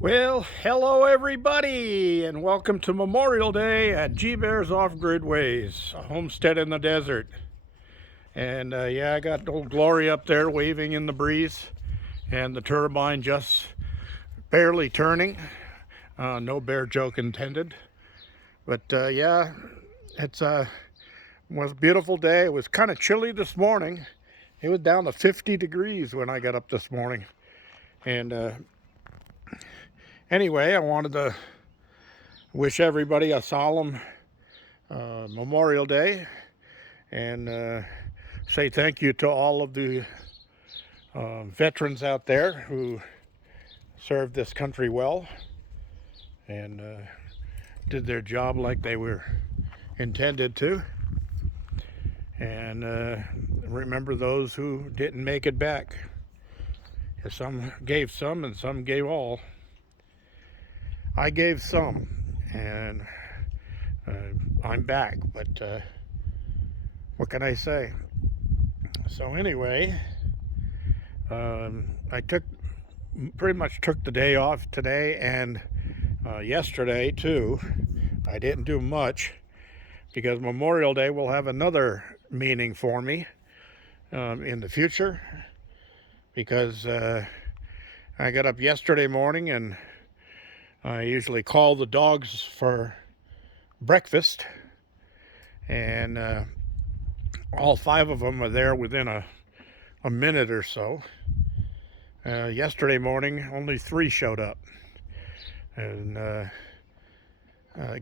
Well, hello everybody, and welcome to Memorial Day at G Bear's Off Grid Ways, a homestead in the desert. And yeah, I got old Glory up there waving in the breeze, and the turbine just barely turning. No bear joke intended. But yeah, it was a beautiful day. It was kind of chilly this morning. It was down to 50 degrees when I got up this morning. And anyway, I wanted to wish everybody a solemn Memorial Day and say thank you to all of the veterans out there who served this country well and did their job like they were intended to. And remember those who didn't make it back. Some gave some and some gave all. I gave some, and I'm back, but what can I say? So anyway, I pretty much took the day off today and yesterday too. I didn't do much because Memorial Day will have another meaning for me in the future, because I got up yesterday morning and I usually call the dogs for breakfast, and all 5 of them are there within a minute or so. Yesterday morning, only 3 showed up, and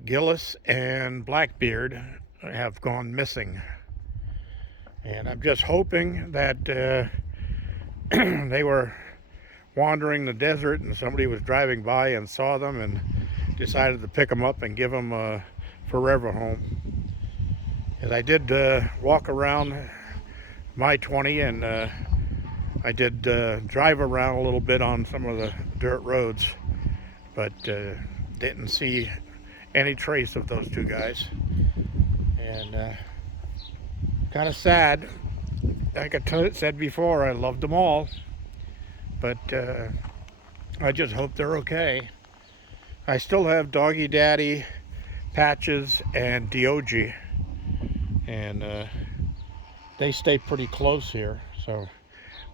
Gillis and Blackbeard have gone missing. And I'm just hoping that they were wandering the desert and somebody was driving by and saw them and decided to pick them up and give them a forever home. And I did walk around my 20, and I did drive around a little bit on some of the dirt roads, but didn't see any trace of those 2 guys. And kind of sad. Like I said before, I loved them all, but I just hope they're okay. I still have Doggy Daddy, Patches, and Diogi, and they stay pretty close here. So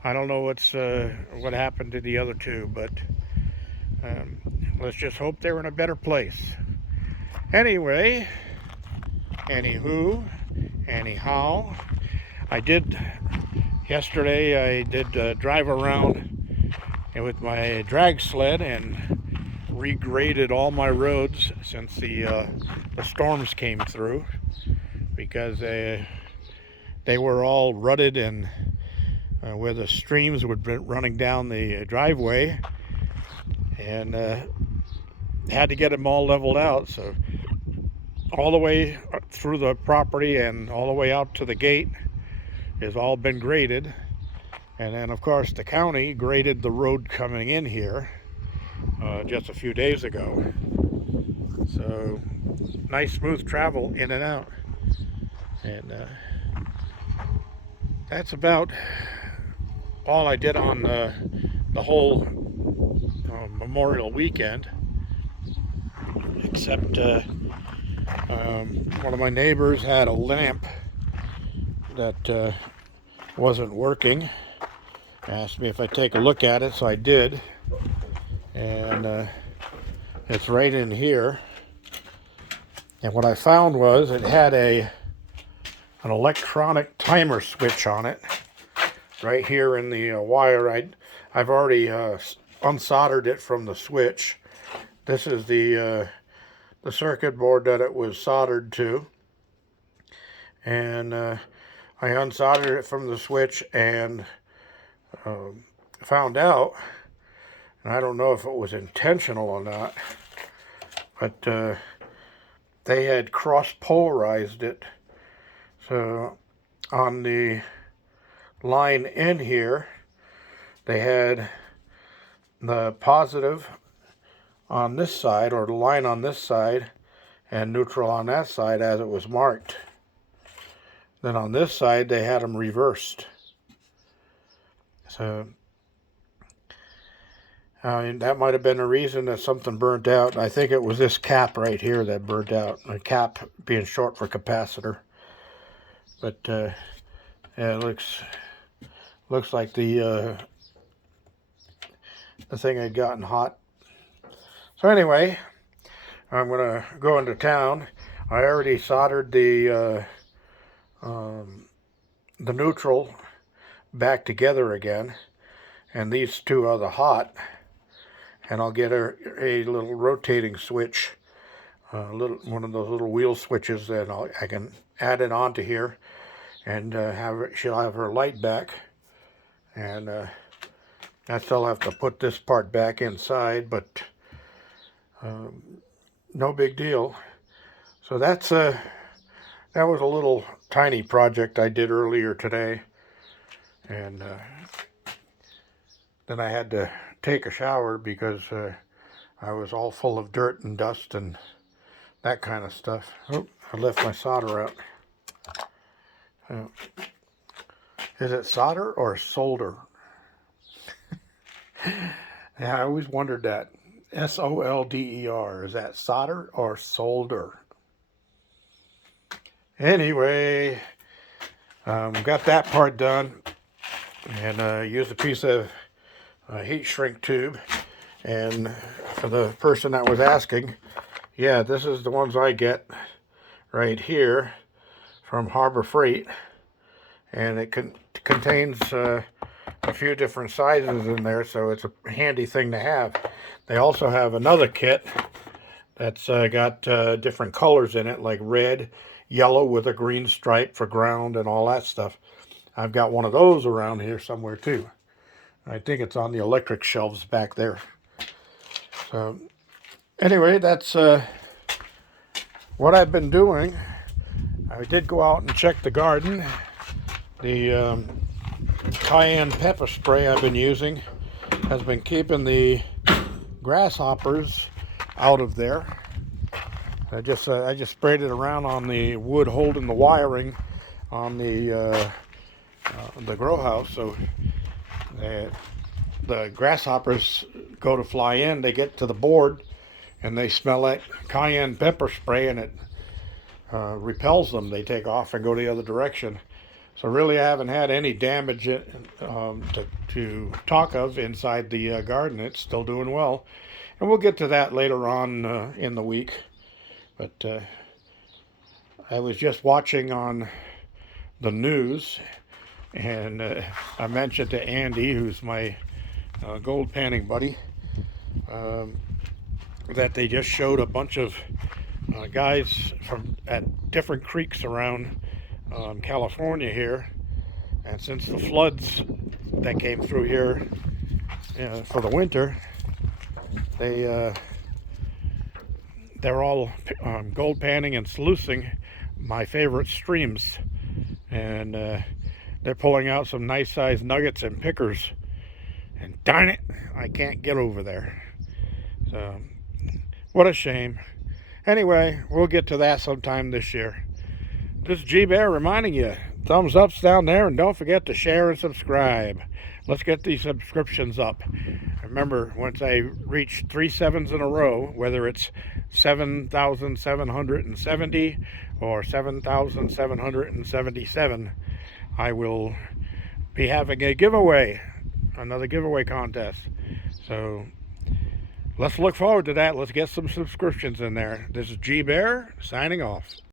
I don't know what happened to the other 2, but let's just hope they're in a better place. Anyway, anywho, anyhow, yesterday I did drive around with my drag sled and regraded all my roads since the storms came through, because they were all rutted, and where the streams would be running down the driveway, and had to get them all leveled out. So all the way through the property and all the way out to the gate has all been graded. And then of course the county graded the road coming in here just a few days ago. So nice smooth travel in and out. And that's about all I did on the whole Memorial weekend, except one of my neighbors had a lamp that wasn't working. Asked me if I'd take a look at it, so I did. And it's right in here. And what I found was it had an electronic timer switch on it, right here in the wire. I've already unsoldered it from the switch. This is the circuit board that it was soldered to, and I unsoldered it from the switch and found out, and I don't know if it was intentional or not, but they had cross-polarized it. So on the line in here, they had the positive on this side, or the line on this side, and neutral on that side as it was marked. Then on this side they had them reversed. So And that might have been the reason that something burnt out. I think it was this cap right here that burnt out. A cap being short for capacitor. But yeah, it looks like the thing had gotten hot. So anyway, I'm gonna go into town. I already soldered the neutral back together again, and these two are the hot. And I'll get a little rotating switch, one of those little wheel switches that I can add it onto here, and she'll have her light back, and I still have to put this part back inside, but no big deal. So that was a little tiny project I did earlier today, and then I had to take a shower because I was all full of dirt and dust and that kind of stuff. Oh, I left my solder out. Is it solder or solder? Yeah, I always wondered that. S-O-L-D-E-R. Is that solder or solder? Anyway, got that part done, and used a piece of heat shrink tube. And for the person that was asking, yeah, this is the ones I get right here from Harbor Freight, and it contains a few different sizes in there, so it's a handy thing to have. They also have another kit that's got different colors in it, like red, yellow with a green stripe for ground and all that stuff. I've got one of those around here somewhere too. I think it's on the electric shelves back there. So anyway, that's what I've been doing. I did go out and check the garden. The cayenne pepper spray I've been using has been keeping the grasshoppers out of there. I just sprayed it around on the wood holding the wiring on the grow house, so the grasshoppers go to fly in, they get to the board, and they smell that cayenne pepper spray, and it repels them. They take off and go the other direction. So really I haven't had any damage to talk of inside the garden. It's still doing well. And we'll get to that later on in the week. But I was just watching on the news, and I mentioned to Andy, who's my gold panning buddy, that they just showed a bunch of guys at different creeks around California here, and since the floods that came through here for the winter, they're all gold panning and sluicing my favorite streams, and they're pulling out some nice sized nuggets and pickers, and darn it, I can't get over there. So what a shame. Anyway, we'll get to that sometime this year. This is G-Bear reminding you, thumbs ups down there, and don't forget to share and subscribe. Let's get these subscriptions up. Remember, once I reach 3 7s in a row, whether it's 7,770 or 7,777, I will be having a giveaway, another giveaway contest. So let's look forward to that. Let's get some subscriptions in there. This is G-Bear signing off.